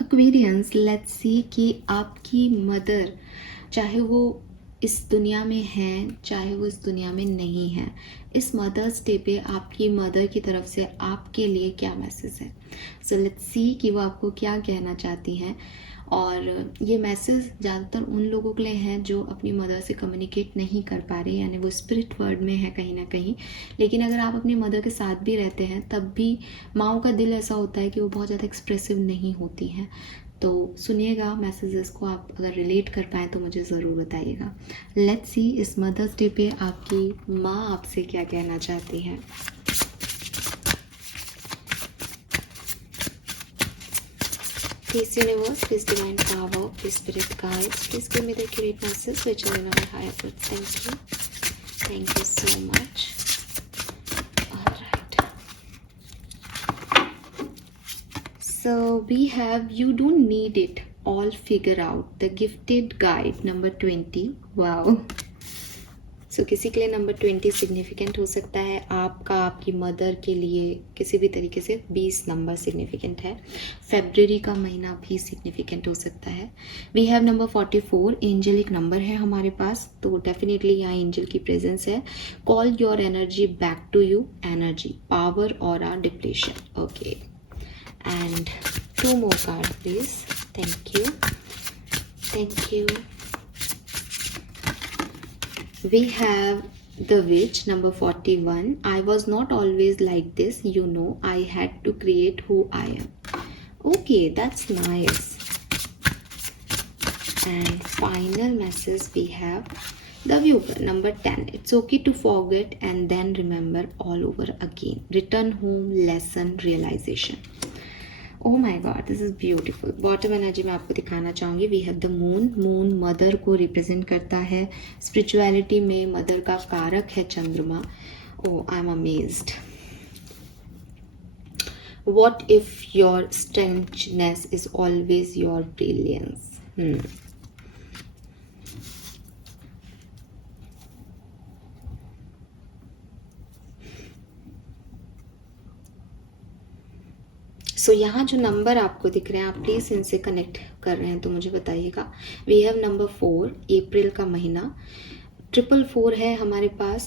Aquarians, let's see कि आपकी mother, चाहे वो इस दुनिया में हैं चाहे वो इस दुनिया में नहीं हैं, इस मदर्स डे पे आपकी मदर की तरफ से आपके लिए क्या मैसेज है। सो लेट्स सी कि वो आपको क्या कहना चाहती हैं। और ये मैसेज ज़्यादातर उन लोगों के लिए हैं जो अपनी मदर से कम्युनिकेट नहीं कर पा रहे, यानी वो स्पिरिट वर्ल्ड में है कहीं ना कहीं। लेकिन अगर आप अपनी मदर के साथ भी रहते हैं तब भी माँओं का दिल ऐसा होता है कि वो बहुत ज़्यादा एक्सप्रेसिव नहीं होती हैं। तो सुनिएगा मैसेजेस को, आप अगर रिलेट कर पाएँ तो मुझे ज़रूर बताइएगा। लेट्स सी इस मदर्स डे पे आपकी माँ आपसे क्या कहना चाहती हैं। Peace universe, please divine power, please spirit guides, please give me the accurate message which will be higher good. Thank you. Thank you so much. Alright. So we have you don't need it all figure out. The gifted guide number 20. Wow. सो किसी के लिए number 20 significant हो सकता है, आपका आपकी mother के लिए किसी भी तरीके से 20 नंबर सिग्निफिकेंट है। फेब्रुअरी का महीना भी सिग्निफिकेंट हो सकता है। वी हैव नंबर 44, एंजल एक नंबर है हमारे पास, तो डेफिनेटली यहाँ एंजल की प्रेजेंस है। Call your energy back to you, energy power और depletion. Okay, and 2 more card please. Thank you, thank you. We have the witch number 41. I was not always like this, you know, I had to create who I am. Okay, that's nice. And final message we have the viewer number 10. It's okay to forget and then remember all over again. Return home, lesson, realization. Oh my god, this is beautiful. Bottom energy में आपको दिखाना चाहूँगी, we have the moon. Moon mother को represent करता है। Spirituality में mother का कारक है चंद्रमा। Oh I am amazed. What if your strengthness is always your brilliance. So यहाँ जो नंबर आपको दिख रहे हैं, आप प्लीज़ इनसे कनेक्ट कर रहे हैं तो मुझे बताइएगा। वी हैव नंबर 4, अप्रैल का महीना। 444 है हमारे पास।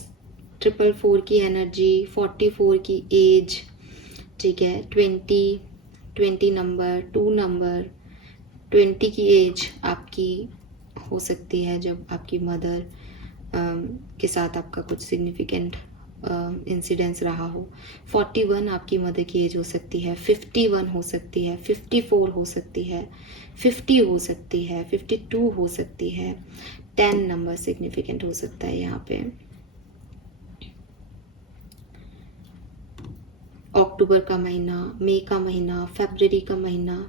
444 की एनर्जी, 44 की एज, ठीक है। 20 नंबर, 2 नंबर, 20 की एज आपकी हो सकती है जब आपकी मदर के साथ आपका कुछ सिग्निफिकेंट इंसिडेंस रहा हो। 41 आपकी मदर की एज हो सकती है, 51 हो सकती है, 54 हो सकती है, 50 हो सकती है, 52 हो सकती है। 10 नंबर सिग्निफिकेंट हो सकता है यहाँ पे। अक्टूबर का महीना, मई का महीना, फरवरी का महीना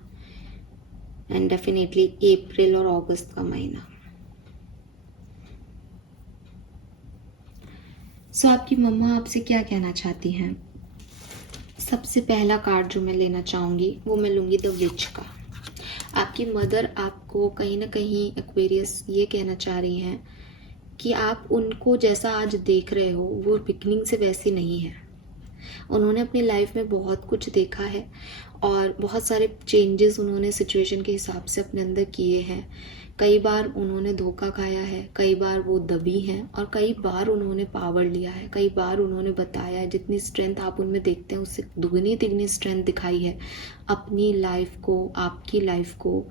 एंड डेफिनेटली अप्रैल और अगस्त का महीना। सो आपकी मम्मा आपसे क्या कहना चाहती हैं। सबसे पहला कार्ड जो मैं लेना चाहूँगी वो मैं लूँगी द विच का। आपकी मदर आपको कहीं ना कहीं एक्वेरियस ये कहना चाह रही हैं कि आप उनको जैसा आज देख रहे हो वो बिगनिंग से वैसी नहीं है। उन्होंने अपनी लाइफ में बहुत कुछ देखा है और बहुत सारे चेंजेस उन्होंने सिचुएशन के हिसाब से अपने अंदर किए हैं। कई बार उन्होंने धोखा खाया है, कई बार वो दबी हैं और कई बार उन्होंने पावर लिया है। कई बार उन्होंने बताया है, जितनी स्ट्रेंथ आप उनमें देखते हैं उससे दुगनी तिगनी स्ट्रेंथ दिखाई है अपनी लाइफ को, आपकी लाइफ को,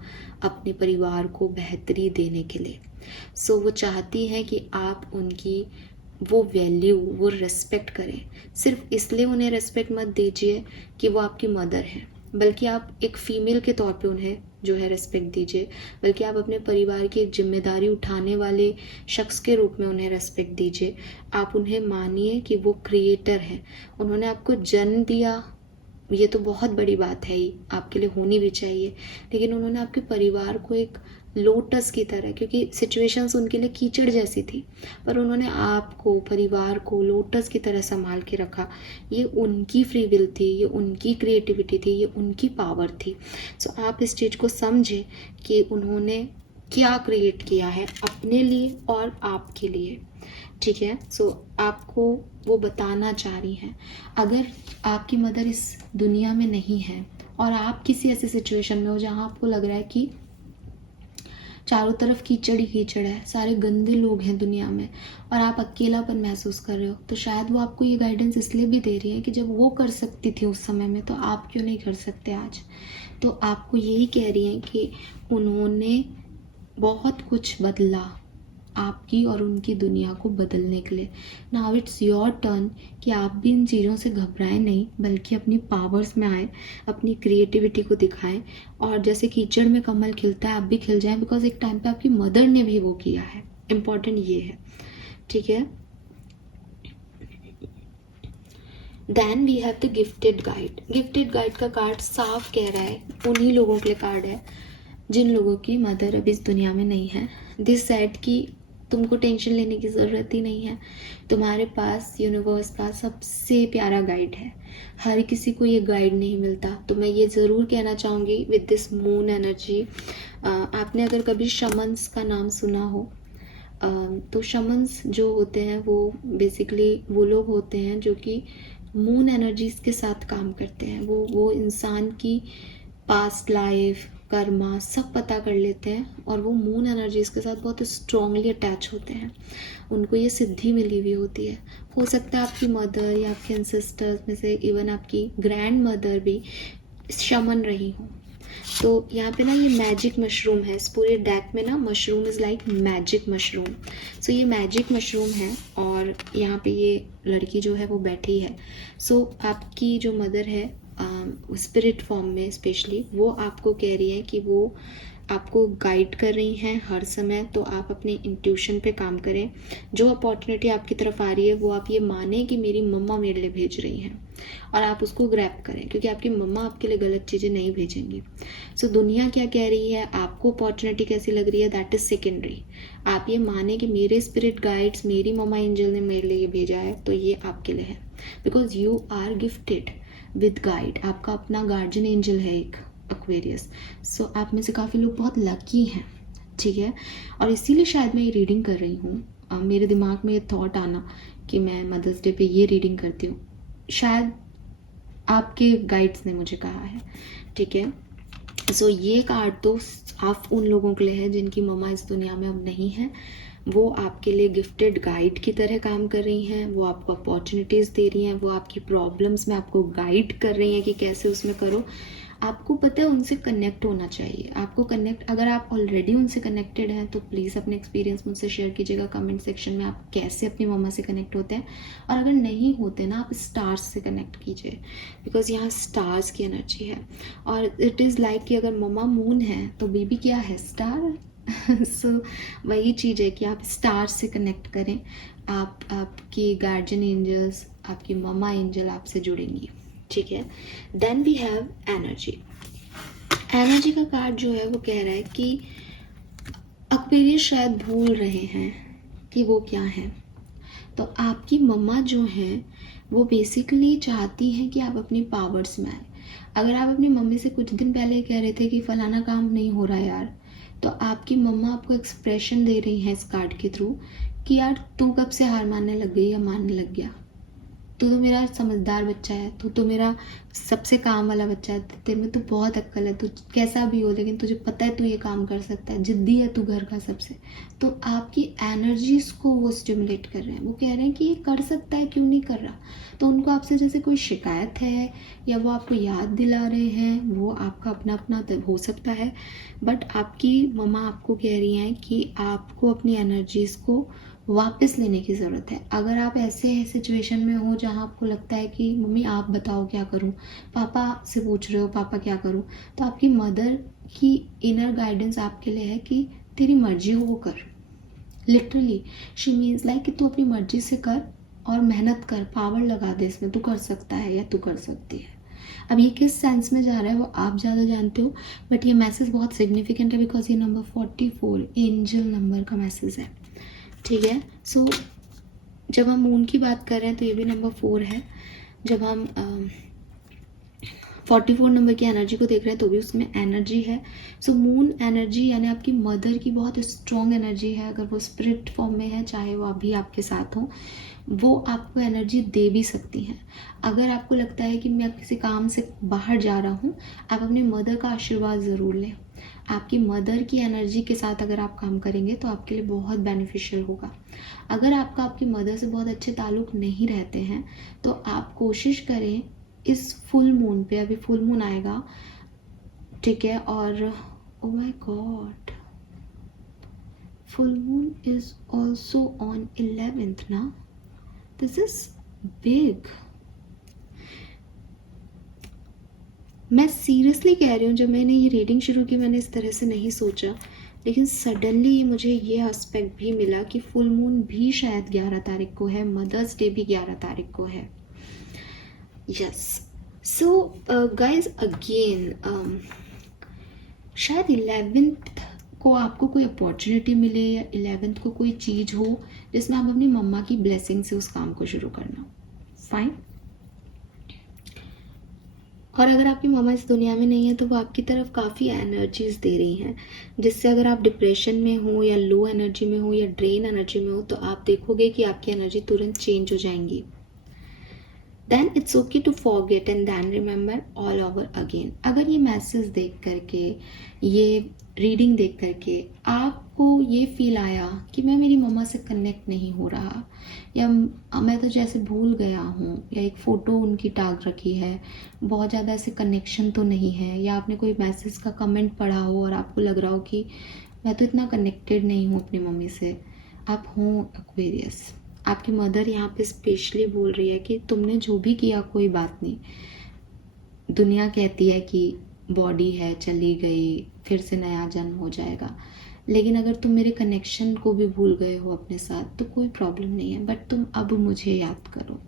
अपने परिवार को बेहतरी देने के लिए। सो वो चाहती हैं कि आप उनकी वो वैल्यू, वो रेस्पेक्ट करें। सिर्फ इसलिए उन्हें रेस्पेक्ट मत दीजिए कि वो आपकी मदर है, बल्कि आप एक फ़ीमेल के तौर पे उन्हें जो है रेस्पेक्ट दीजिए। बल्कि आप अपने परिवार की एक जिम्मेदारी उठाने वाले शख्स के रूप में उन्हें रेस्पेक्ट दीजिए। आप उन्हें मानिए कि वो क्रिएटर है। उन्होंने आपको जन्म दिया, ये तो बहुत बड़ी बात है ही, आपके लिए होनी भी चाहिए। लेकिन उन्होंने आपके परिवार को एक लोटस की तरह, क्योंकि सिचुएशंस उनके लिए कीचड़ जैसी थी, पर उन्होंने आपको, परिवार को लोटस की तरह संभाल के रखा। ये उनकी फ्री विल थी, ये उनकी क्रिएटिविटी थी, ये उनकी पावर थी। सो आप इस चीज़ को समझें कि उन्होंने क्या क्रिएट किया है अपने लिए और आपके लिए, ठीक है। सो आपको वो बताना चाह रही हैं। अगर आपकी मदर इस दुनिया में नहीं है और आप किसी ऐसे सिचुएशन में हो जहाँ आपको लग रहा है कि चारों तरफ कीचड़ ही कीचड़ है, सारे गंदे लोग हैं दुनिया में और आप अकेलापन महसूस कर रहे हो, तो शायद वो आपको ये गाइडेंस इसलिए भी दे रही है कि जब वो कर सकती थी उस समय में तो आप क्यों नहीं कर सकते आज। तो आपको यही कह रही हैं कि उन्होंने बहुत कुछ बदला आपकी और उनकी दुनिया को बदलने के लिए। नाउ इट्स योर टर्न कि आप भी इन चीज़ों से घबराएं नहीं, बल्कि अपनी पावर्स में आए, अपनी क्रिएटिविटी को दिखाएं और जैसे कीचड़ में कमल खिलता है आप भी खिल जाएं, बिकॉज एक टाइम पे आपकी मदर ने भी वो किया है। इम्पॉर्टेंट ये है, ठीक है। Then we have the gifted guide. Gifted guide का कार्ड साफ कह रहा है, उन्हीं लोगों के लिए कार्ड है जिन लोगों की मदर अब इस दुनिया में नहीं है। दिस सेड कि तुमको टेंशन लेने की ज़रूरत ही नहीं है, तुम्हारे पास यूनिवर्स का सबसे प्यारा गाइड है। हर किसी को ये गाइड नहीं मिलता, तो मैं ये ज़रूर कहना चाहूँगी विद दिस मून एनर्जी। आपने अगर कभी शमन्स का नाम सुना हो, तो शमन्स जो होते हैं वो बेसिकली वो लोग होते हैं जो कि मून एनर्जीज़ के साथ काम करते हैं। वो इंसान की पास्ट लाइफ, कर्मा सब पता कर लेते हैं और वो मून एनर्जीज़ के साथ बहुत स्ट्रांगली अटैच होते हैं। उनको ये सिद्धि मिली हुई होती है। हो सकता है आपकी मदर या आपके एंसेस्टर्स में से इवन आपकी ग्रैंड मदर भी शमन रही हो। तो यहाँ पे ना ये मैजिक मशरूम है, इस पूरे डेक में ना mushroom is like magic mushroom. So ये मैजिक मशरूम है और यहाँ पे ये लड़की जो है वो बैठी है। सो आपकी जो मदर है स्पिरिट फॉर्म में स्पेशली, वो आपको कह रही है कि वो आपको गाइड कर रही हैं हर समय। तो आप अपने इंट्यूशन पे काम करें। जो अपॉर्चुनिटी आपकी तरफ आ रही है वो आप ये माने कि मेरी मम्मा मेरे लिए भेज रही हैं और आप उसको ग्रैब करें, क्योंकि आपकी मम्मा आपके लिए गलत चीज़ें नहीं भेजेंगी। सो दुनिया क्या कह रही है, आपको अपॉर्चुनिटी कैसी लग रही है, दैट इज़ सेकेंडरी। आप ये माने कि मेरे स्पिरिट गाइड्स, मेरी मम्मा एंजल ने मेरे लिए ये भेजा है, तो ये आपके लिए है, because you are gifted with guide. आपका अपना गार्जियन एंजल है एक, एक्वेरियस। सो आप में से काफ़ी लोग बहुत लकी हैं, ठीक है। और इसीलिए शायद मैं ये रीडिंग कर रही हूँ। मेरे दिमाग में ये थॉट आना कि मैं मदर्स डे पे ये रीडिंग करती हूँ, शायद आपके गाइड्स ने मुझे कहा है, ठीक है। सो ये कार्ड तो आप उन लोगों के लिए है जिनकी मम्मा इस दुनिया में अब नहीं है। वो आपके लिए गिफ्टेड गाइड की तरह काम कर रही हैं, वो आपको अपॉर्चुनिटीज़ दे रही हैं, वो आपकी प्रॉब्लम्स में आपको गाइड कर रही हैं कि कैसे उसमें करो। आपको पता है उनसे कनेक्ट होना चाहिए, आपको कनेक्ट, अगर आप ऑलरेडी उनसे कनेक्टेड हैं तो प्लीज़ अपने एक्सपीरियंस मुझसे शेयर कीजिएगा कमेंट सेक्शन में, आप कैसे अपनी मम्मा से कनेक्ट होते हैं। और अगर नहीं होते ना, आप स्टार्स से कनेक्ट कीजिए, बिकॉज यहाँ स्टार्स की एनर्जी है। और इट इज़ लाइक कि अगर मम्मा मून है तो बेबी क्या है, स्टार। सो वही चीज़ है कि आप स्टार से कनेक्ट करें, आपकी गार्जियन एंजल्स, आपकी मम्मा एंजल आपसे जुड़ेंगी, ठीक है। Then we have energy. Energy का कार्ड जो है वो कह रहा है कि एक्वेरियस शायद भूल रहे हैं कि वो क्या है। तो आपकी मम्मा जो हैं वो बेसिकली चाहती हैं कि आप अपनी पावर्स में आए। अगर आप अपनी मम्मी से कुछ दिन पहले कह रहे थे कि फलाना काम नहीं हो रहा यार, तो आपकी मम्मा आपको एक्सप्रेशन दे रही हैं इस कार्ड के थ्रू कि यार तू कब से हार मानने लग गई या मानने लग गया, तू तो मेरा समझदार बच्चा है, तू तो मेरा सबसे काम वाला बच्चा है, तेरे में तो बहुत अक्ल है, तू कैसा भी हो लेकिन तुझे पता है तू ये काम कर सकता है, जिद्दी है तू घर का सबसे। तो आपकी एनर्जीज को वो स्टिमुलेट कर रहे हैं, वो कह रहे हैं कि ये कर सकता है, क्यों नहीं कर रहा। तो उनको आपसे जैसे कोई शिकायत है या वो आपको याद दिला रहे हैं, वो आपका अपना अपना हो सकता है। बट आपकी मम्मा आपको कह रही हैं कि आपको अपनी एनर्जीज को वापस लेने की ज़रूरत है। अगर आप ऐसे सिचुएशन में हो जहाँ आपको लगता है कि मम्मी आप बताओ क्या करूँ, पापा से पूछ रहे हो पापा क्या करूँ, तो आपकी मदर की इनर गाइडेंस आपके लिए है कि तेरी मर्जी हो वो कर। लिटरली शी मीन्स लाइक कि तू अपनी मर्जी से कर और मेहनत कर, पावर लगा दे इसमें, तू कर सकता है या तू कर सकती है। अब ये किस सेंस में जा रहा है वो आप ज़्यादा जानते हो, बट ये मैसेज बहुत सिग्निफिकेंट है बिकॉज ये नंबर 44 एंजल नंबर का मैसेज है, ठीक है। सो जब हम मून की बात कर रहे हैं तो ये भी नंबर 4 है। जब हम 44 नंबर की एनर्जी को देख रहे हैं तो भी उसमें एनर्जी है। सो मून एनर्जी यानी आपकी मदर की बहुत स्ट्रॉन्ग एनर्जी है। अगर वो स्पिरिट फॉर्म में है, चाहे वो अभी आपके साथ हो, वो आपको एनर्जी दे भी सकती हैं। अगर आपको लगता है कि मैं किसी काम से बाहर जा रहा हूँ, आप अपनी मदर का आशीर्वाद ज़रूर लें। आपकी मदर की एनर्जी के साथ अगर आप काम करेंगे तो आपके लिए बहुत बेनिफिशियल होगा। अगर आपका आपकी मदर से बहुत अच्छे ताल्लुक़ नहीं रहते हैं तो आप कोशिश करें इस फुल मून पे, अभी फुल मून आएगा, ठीक है, और oh my God, full moon is also on 11th ना, दिस इज बिग। मैं सीरियसली कह रही हूँ, जब मैंने ये रीडिंग शुरू की मैंने इस तरह से नहीं सोचा, लेकिन सडनली मुझे ये एस्पेक्ट भी मिला कि फुल मून भी शायद 11 तारीख को है, मदर्स डे भी 11 तारीख को है। यस, सो गाइज अगेन शायद 11th को आपको कोई अपॉर्चुनिटी मिले या 11th को कोई चीज़ हो जिसमें आप अपनी मम्मा की ब्लेसिंग से उस काम को शुरू करना। फाइन। और अगर आपकी मम्मा इस दुनिया में नहीं है तो वो आपकी तरफ काफ़ी एनर्जीज दे रही हैं, जिससे अगर आप डिप्रेशन में हो या लो एनर्जी में हो या ड्रेन एनर्जी में हो तो आप देखोगे कि आपकी एनर्जी तुरंत चेंज हो जाएंगी। Then it's okay to forget and then remember all over again. अगर ये मैसेज देख करके, ये रीडिंग देख करके आपको ये फील आया कि मैं मेरी मम्मा से कनेक्ट नहीं हो रहा, या मैं तो जैसे भूल गया हूँ, या एक फ़ोटो उनकी टांग रखी है, बहुत ज़्यादा ऐसे कनेक्शन तो नहीं है, या आपने कोई मैसेज का कमेंट पढ़ा हो और आपको लग रहा हो कि मैं तो इतना कनेक्टेड नहीं हूँ अपनी मम्मी से, आप हों एक्वेरियस। आपकी मदर यहाँ पे स्पेशली बोल रही है कि तुमने जो भी किया कोई बात नहीं। दुनिया कहती है कि बॉडी है, चली गई, फिर से नया जन्म हो जाएगा, लेकिन अगर तुम मेरे कनेक्शन को भी भूल गए हो अपने साथ तो कोई प्रॉब्लम नहीं है, बट तुम अब मुझे याद करो।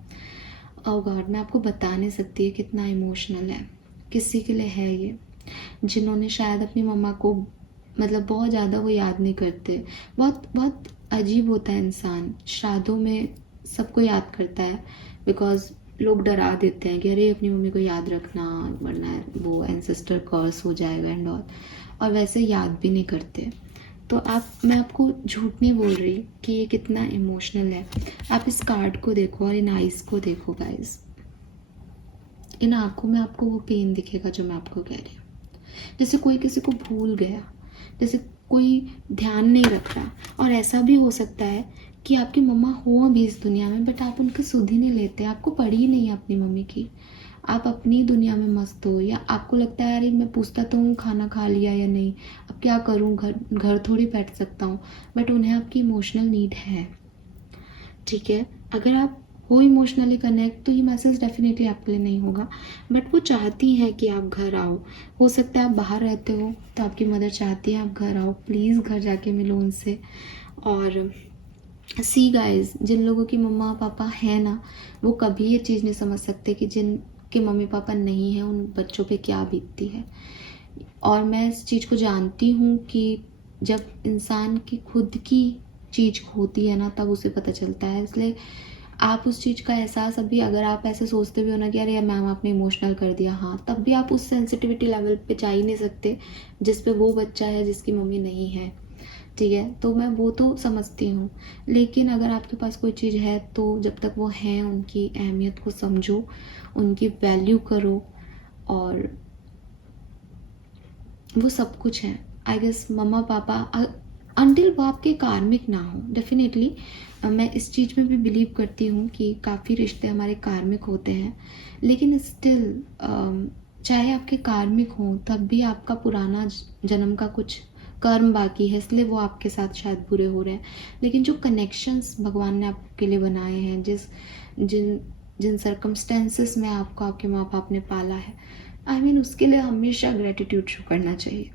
ओह गॉड, मैं आपको बता नहीं सकती है कितना इमोशनल है। किसी के लिए है ये, जिन्होंने शायद अपनी मम्मा को, मतलब बहुत ज़्यादा वो याद नहीं करते। बहुत बहुत अजीब होता है इंसान, श्राद्धों में सबको याद करता है, बिकॉज लोग डरा देते हैं कि अरे अपनी मम्मी को याद रखना वरना वो एंसेस्टर कर्स हो जाएगा एंड ऑल, और वैसे याद भी नहीं करते। तो मैं आपको झूठ नहीं बोल रही कि ये कितना इमोशनल है। आप इस कार्ड को देखो और इन आइज़ को देखो गाइस, इन आँखों में आपको वो पेन दिखेगा जो मैं आपको कह रही हूँ। जैसे कोई किसी को भूल गया, जैसे कोई ध्यान नहीं रख रहा। और ऐसा भी हो सकता है कि आपकी मम्मा हो अभी इस दुनिया में, बट आप उनकी सुध ही नहीं लेते, आपको पड़ी ही नहीं है अपनी मम्मी की, आप अपनी दुनिया में मस्त हो, या आपको लगता है अरे मैं पूछता तो हूँ खाना खा लिया या नहीं, अब क्या करूँ, घर थोड़ी बैठ सकता हूँ, बट उन्हें आपकी इमोशनल नीड है। ठीक है, अगर आप हो इमोशनली कनेक्ट तो ये मैसेज डेफिनेटली आपके लिए नहीं होगा, बट वो चाहती है कि आप घर आओ। हो सकता है आप बाहर रहते हो तो आपकी मदर चाहती है आप घर आओ, प्लीज़ घर जाके मिलो उनसे। और सी गाइज, जिन लोगों की मम्मा पापा है ना, वो कभी ये चीज़ नहीं समझ सकते कि जिनके मम्मी पापा नहीं हैं उन बच्चों पे क्या बीतती है। और मैं इस चीज़ को जानती हूँ कि जब इंसान की खुद की चीज़ होती है ना तब उसे पता चलता है। इसलिए आप उस चीज़ का एहसास अभी, अगर आप ऐसे सोचते भी हो ना कि अरे मैम आपने इमोशनल कर दिया, हाँ, तब भी आप उस सेंसिटिविटी लेवल पे जा ही नहीं सकते जिस पे वो बच्चा है जिसकी मम्मी नहीं है। ठीक है, तो मैं वो तो समझती हूँ, लेकिन अगर आपके पास कोई चीज़ है तो जब तक वो है उनकी अहमियत को समझो, उनकी वैल्यू करो, और वो सब कुछ है। आई गेस मम्मा पापा अनटिल वो आपके कार्मिक ना हो। डेफिनेटली मैं इस चीज़ में भी बिलीव करती हूँ कि काफ़ी रिश्ते हमारे कार्मिक होते हैं, लेकिन स्टिल चाहे आपके कार्मिक हों तब भी आपका पुराना जन्म का कुछ कर्म बाकी है, इसलिए वो आपके साथ शायद बुरे हो रहे हैं। लेकिन जो कनेक्शंस भगवान ने आपके लिए बनाए हैं, जिन जिन सर्कमस्टेंसेस में आपको आपके माँ बाप ने पाला है, आई मीन उसके लिए हमेशा ग्रेटिट्यूड शो करना चाहिए।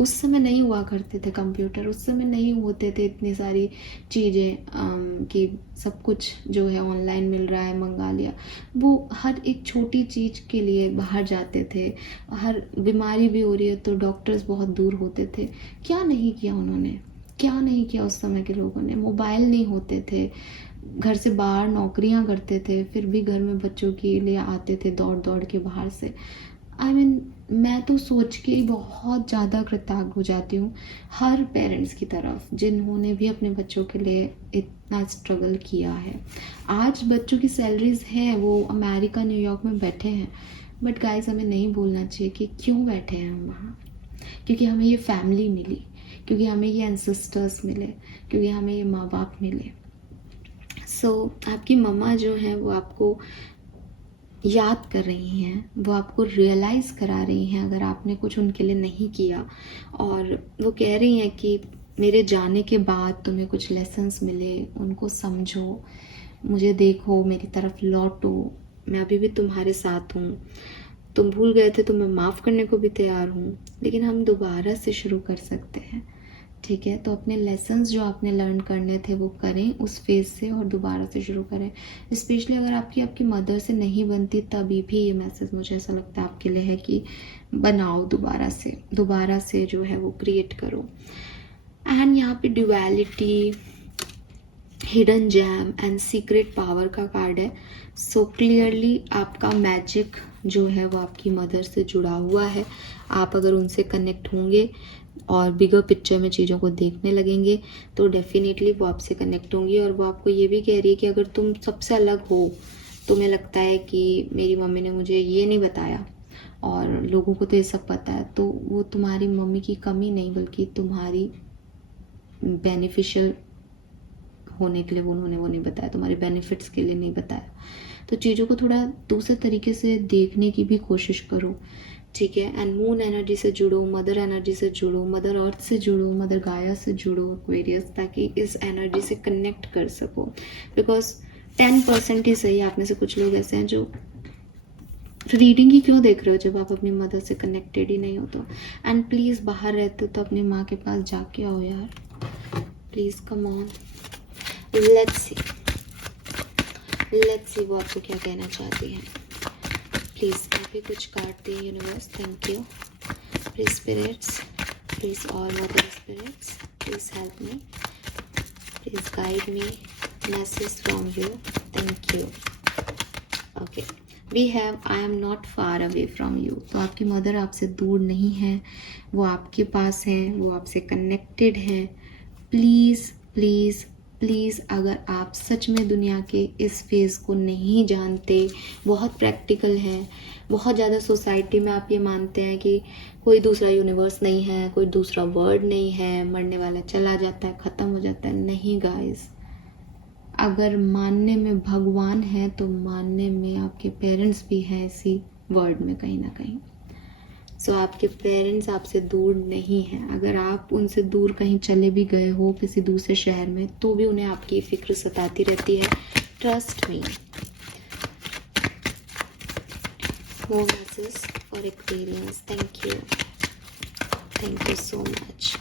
उस समय नहीं हुआ करते थे कंप्यूटर, उस समय नहीं होते थे इतनी सारी चीज़ें कि सब कुछ जो है ऑनलाइन मिल रहा है, मंगा लिया। वो हर एक छोटी चीज़ के लिए बाहर जाते थे, हर बीमारी भी हो रही है तो डॉक्टर्स बहुत दूर होते थे। क्या नहीं किया उन्होंने, क्या नहीं किया उस समय के लोगों ने। मोबाइल नहीं होते थे, घर से बाहर नौकरियां करते थे, फिर भी घर में बच्चों के लिए आते थे दौड़ दौड़ के बाहर से। मैं तो सोच के ही बहुत ज़्यादा कृतज्ञ हो जाती हूँ हर पेरेंट्स की तरफ जिन्होंने भी अपने बच्चों के लिए इतना स्ट्रगल किया है। आज बच्चों की सैलरीज हैं, वो अमेरिका न्यूयॉर्क में बैठे हैं, बट गाइस हमें नहीं बोलना चाहिए कि क्यों बैठे हैं हम वहाँ। क्योंकि हमें ये फैमिली मिली, क्योंकि हमें ये एंसेस्टर्स मिले, क्योंकि हमें ये माँ बाप मिले। आपकी मम्मा जो है वो आपको याद कर रही हैं, वो आपको रियलाइज़ करा रही हैं अगर आपने कुछ उनके लिए नहीं किया, और वो कह रही हैं कि मेरे जाने के बाद तुम्हें कुछ लेसन्स मिले, उनको समझो, मुझे देखो, मेरी तरफ लौटो, मैं अभी भी तुम्हारे साथ हूँ, तुम भूल गए थे तो मैं माफ़ करने को भी तैयार हूँ, लेकिन हम दोबारा से शुरू कर सकते हैं। ठीक है, तो अपने लेसन्स जो आपने लर्न करने थे वो करें उस फेज़ से और दोबारा से शुरू करें। स्पेशली अगर आपकी मदर से नहीं बनती, तभी भी ये मैसेज मुझे ऐसा लगता है आपके लिए है कि बनाओ दोबारा से जो है वो क्रिएट करो। एंड यहाँ पे duality, hidden jam and secret power का कार्ड है। सो क्लियरली आपका मैजिक जो है वो आपकी मदर से जुड़ा हुआ है। आप अगर उनसे कनेक्ट होंगे और बिगर पिक्चर में चीज़ों को देखने लगेंगे तो डेफिनेटली वो आपसे कनेक्ट होंगी। और वो आपको ये भी कह रही है कि अगर तुम सबसे अलग हो, तुम्हें लगता है कि मेरी मम्मी ने मुझे ये नहीं बताया और लोगों को तो ये सब पता है, तो वो तुम्हारी मम्मी की कमी नहीं बल्कि तुम्हारी बेनिफिशियल होने के लिए उन्होंने वो नहीं बताया, तुम्हारे बेनिफिट्स के लिए नहीं बताया। तो चीज़ों को थोड़ा दूसरे तरीके से देखने की भी कोशिश करो। ठीक है, एंड मून एनर्जी से जुड़ो, मदर एनर्जी से जुड़ो, मदर अर्थ से जुड़ो, मदर गाया से जुड़ो एक्वेरियस, ताकि इस एनर्जी से कनेक्ट कर सको। बिकॉज 10% ही सही, आप में से कुछ लोग ऐसे हैं जो रीडिंग ही क्यों देख रहे हो जब आप अपनी मदर से कनेक्टेड ही नहीं हो तो। एंड प्लीज़ बाहर रहते हो तो अपनी माँ के पास जाके आओ यार, please come on. Let's see वो आपको क्या कहना चाहती हैं। प्लीज़ आप भी कुछ कार्ड दिए universe, thank you. Please spirits, please all mother spirits, please help me, please guide me, message from you, thank you. Okay, we have I am not far away from you. तो आपकी mother आपसे दूर नहीं है, वो आपके पास हैं, वो आपसे कनेक्टेड हैं। प्लीज़ प्लीज़ प्लीज़, अगर आप सच में दुनिया के इस फेज़ को नहीं जानते, बहुत प्रैक्टिकल है, बहुत ज़्यादा सोसाइटी में आप ये मानते हैं कि कोई दूसरा यूनिवर्स नहीं है, कोई दूसरा वर्ड नहीं है, मरने वाला चला जाता है, ख़त्म हो जाता है। नहीं गाइस, अगर मानने में भगवान है तो मानने में आपके पेरेंट्स भी हैं इसी वर्ड में कहीं ना कहीं। सो आपके पेरेंट्स आपसे दूर नहीं हैं। अगर आप उनसे दूर कहीं चले भी गए हो किसी दूसरे शहर में, तो भी उन्हें आपकी फिक्र सताती रहती है। Trust me. More message for experience, thank you so much.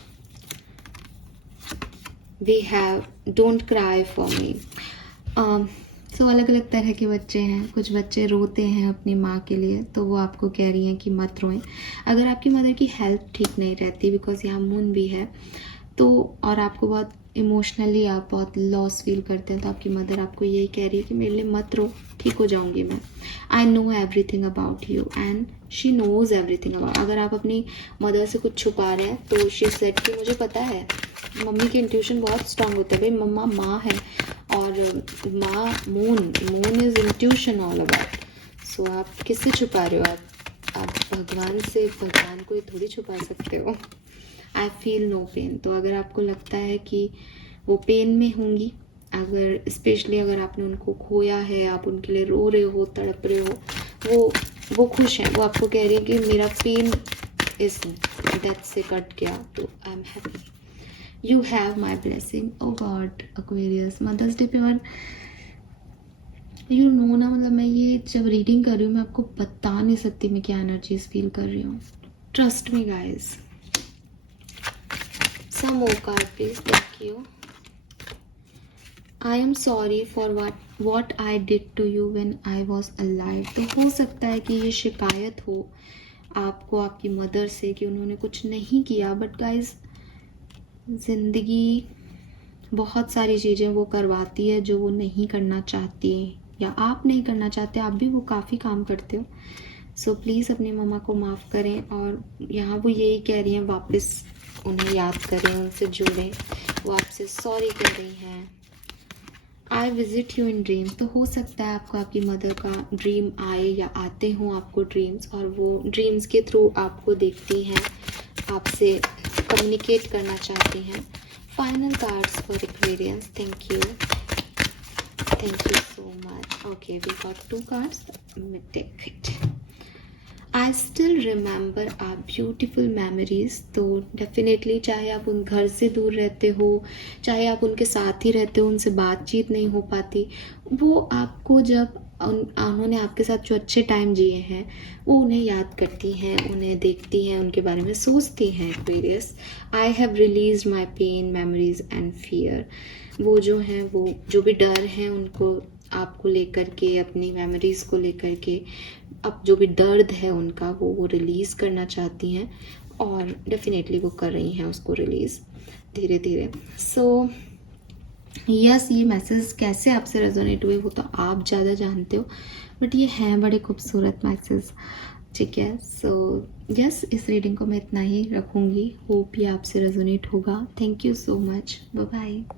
We have don't cry for me. So अलग अलग तरह के बच्चे हैं। कुछ बच्चे रोते हैं अपनी माँ के लिए, तो वो आपको कह रही हैं कि मत रोएं। अगर आपकी मदर की हेल्थ ठीक नहीं रहती, बिकॉज यहाँ मून भी है, तो और आपको बहुत इमोशनली आप बहुत लॉस फील करते हैं, तो आपकी मदर आपको यही कह रही है कि मेरे लिए मत रो, ठीक हो जाऊंगी मैं। I know everything about you and she knows everything about. अगर आप अपनी मदर से कुछ छुपा रहे हैं तो शी सेड कि मुझे पता है। मम्मी की इंट्यूशन बहुत स्ट्रांग होता है भाई, मम्मा माँ है और माँ moon is intuition all about. So आप किससे छुपा रहे हो? आप भगवान से, भगवान को थोड़ी छुपा सकते हो। I feel no pain. तो अगर आपको लगता है कि वो पेन में होंगी, अगर स्पेशली अगर आपने उनको खोया है, आप उनके लिए रो रहे हो, तड़प रहे हो, वो खुश हैं, वो आपको कह रही है कि मेरा पेन इस डेथ से कट गया, तो I am happy. You have my blessing. Oh God Aquarius, mother's day पे और यू नो ना, मतलब मैं ये जब रीडिंग कर रही हूँ मैं आपको बता नहीं सकती मैं क्या एनर्जीज फील कर रही हूँ। Trust me guys. Some more card please, thank you. I am sorry for what I did to you when I was alive. तो हो सकता है कि ये शिकायत हो आपको आपकी मदर से कि उन्होंने कुछ नहीं किया, बट गाइज जिंदगी बहुत सारी चीज़ें वो करवाती है जो वो नहीं करना चाहती, या आप नहीं करना चाहते, आप भी वो काफ़ी काम करते हो। सो प्लीज़ अपनी मम्मा को माफ़ करें, और यहाँ वो यही कह रही हैं वापस उन्हें याद करें, उनसे जुड़ें, वो आपसे सॉरी कह रही हैं। आई विज़िट यू इन ड्रीम्स, तो हो सकता है आपको आपकी मदर का ड्रीम आए या आते हों आपको ड्रीम्स, और वो ड्रीम्स के थ्रू आपको देखती हैं, आपसे कम्युनिकेट करना चाहती हैं। Final cards for Aquarians, thank you so much. Okay, we got 2 cards. Let me take it. I still remember our beautiful memories. तो डेफिनेटली चाहे आप उन घर से दूर रहते हो, चाहे आप उनके साथ ही रहते हो, उनसे बातचीत नहीं हो पाती, वो आपको जब उन्होंने आपके साथ जो अच्छे टाइम जिए हैं वो उन्हें याद करती हैं, उन्हें देखती हैं, उनके बारे में सोचती हैं। Aquarius, I have release my pain, memories and fear. वो जो हैं, वो जो भी डर हैं उनको आपको लेकर के, अपनी मेमोरीज़ को लेकर के, अब जो भी दर्द है उनका वो रिलीज़ करना चाहती हैं, और डेफिनेटली वो कर रही हैं उसको रिलीज़ धीरे धीरे। सो यस, ये मैसेज कैसे आपसे रेजोनेट हुए वो तो आप ज़्यादा जानते हो, बट ये हैं बड़े खूबसूरत मैसेज, ठीक है। सो यस, इस रीडिंग को मैं इतना ही रखूँगी। होप ये आपसे रेजोनेट होगा। Thank you so much, bye bye.